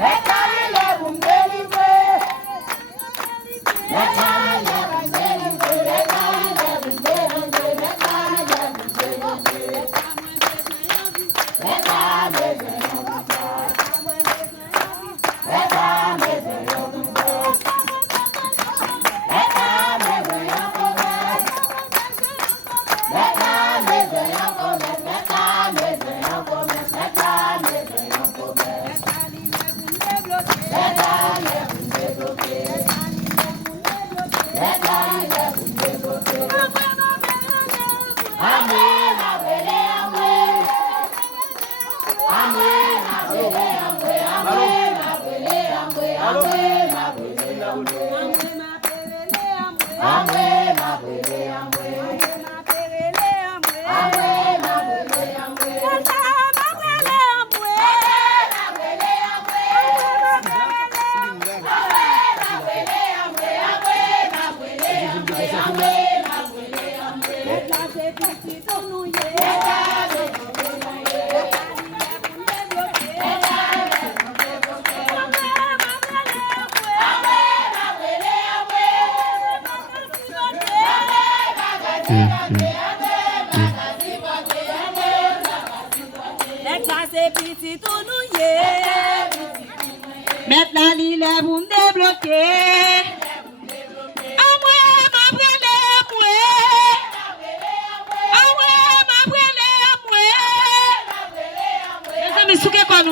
Maintenant, il est pour me débloquer.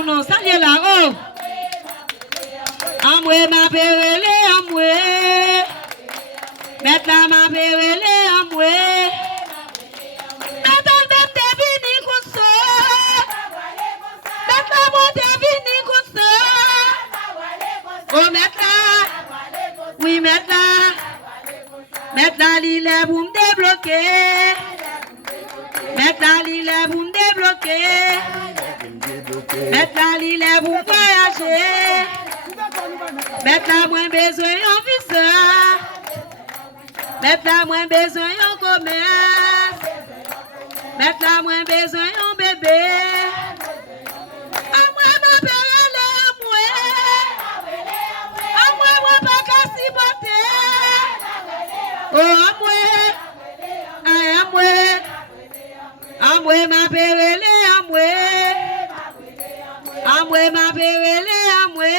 Non, ça y est là, oh. Amoué m'a pérélé, amoué. Maintenant m'a pérélé, amoué. Maintenant même t'es venu comme ça. Maintenant moi t'es venu comme ça. Oh maintenant, oui maintenant. Maintenant il est pour me débloquer. Maintenant il est pour me débloquer. Maintenant, il est pour voyager. Maintenant, moi, besoin d'un visa. Maintenant, moi, besoin d'un commerce. Maintenant, moi, besoin d'un bébé. À moi, ma père, à moi. À moi, moi, pas qu'à s'y porter. Oh, à moi. À moi. À moi, ma père, à moi. Amoué ma pérélé, amoué.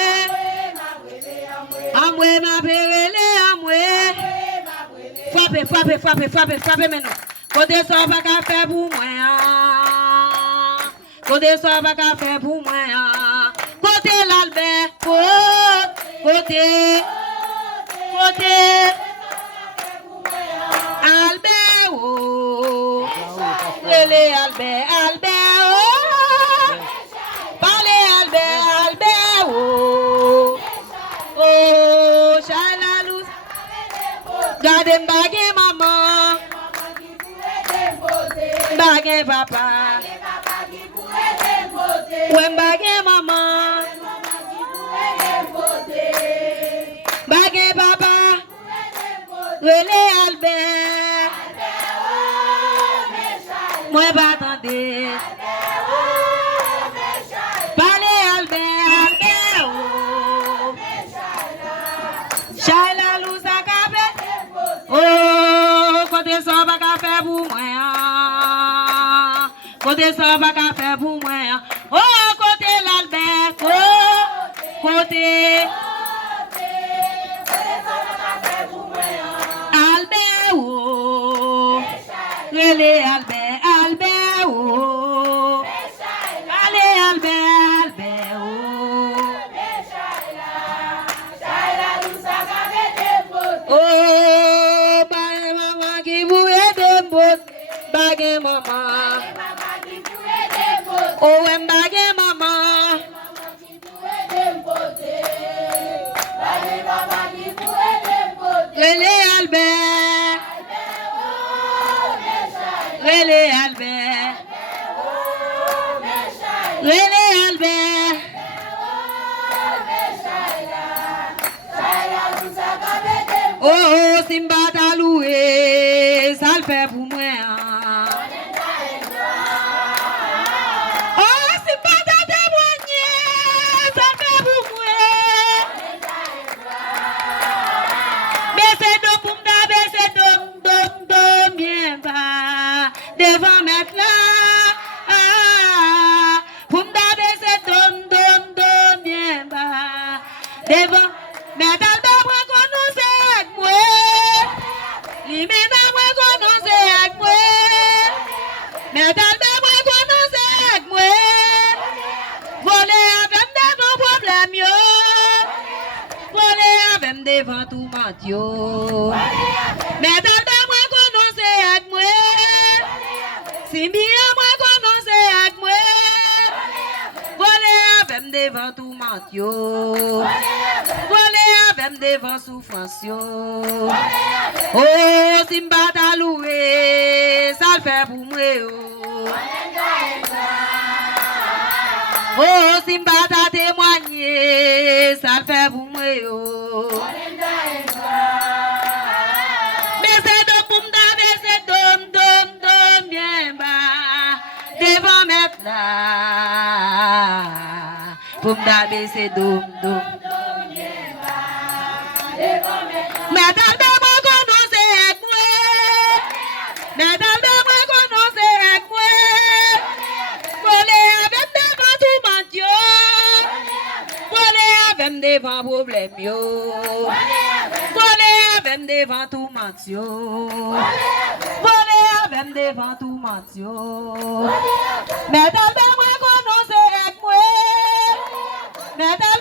Amoué ma pérélé, amoué. Frappez maintenant. Côté ça va qu'à faire pour moi. Côté ça va qu'à faire pour moi. Côté l'Albert, côté. Albert, oh. Lélé Albert, oh. Albert, oh, oh, Chalalous, gardez m'bagué maman, m'bagué papa, ouais m'bagué maman, m'bagué papa, relé Albert, moi pas attendez. Côté ça va qu'à faire pour moi. Oh, côté l'Albert, oh, côté. Albert, oh. Allez, Albert, oh. Allez, Albert, oh. Oh, bague maman qui vous aide, bague maman. Oh, m'bagué maman. Relé Albert. Relé Albert. Relé Albert. Oh, Simba t'a loué, ça le fait pour moi. Oh, Simba t'a témoigné, ça le fait pour moi. devant, mais t'as de moi connaissez avec moi. Limite à moi connaissez avec moi. Mais t'as de moi connaissez avec moi. Voler avec des bons problèmes, yo. Voler avec des vents tout mentio. Mais t'as de moi connaissez avec moi. Si bien moi connaissez avec moi. Voler avec des vents tout mentio. Voler avec des vents souffrance. Oh, si m'bata loué, ça le fait pour moi. Oh, si m'bata témoigner, ça le fait pour moi. Baissez de poum da, baissez dom, dom, dom, bien bas, devant mettre là. Poum da, baissez dom, dom. Mais t'as de moi connaissez avec moi. Mais t'as de moi connaissez avec moi. Voler avec des vents tout mentio. Voler avec des vents problèmes yo. Voler avec des vents tout mentio. Voler avec des vents tout mentio. Mais t'as de moi connaissez avec moi. Mais t'as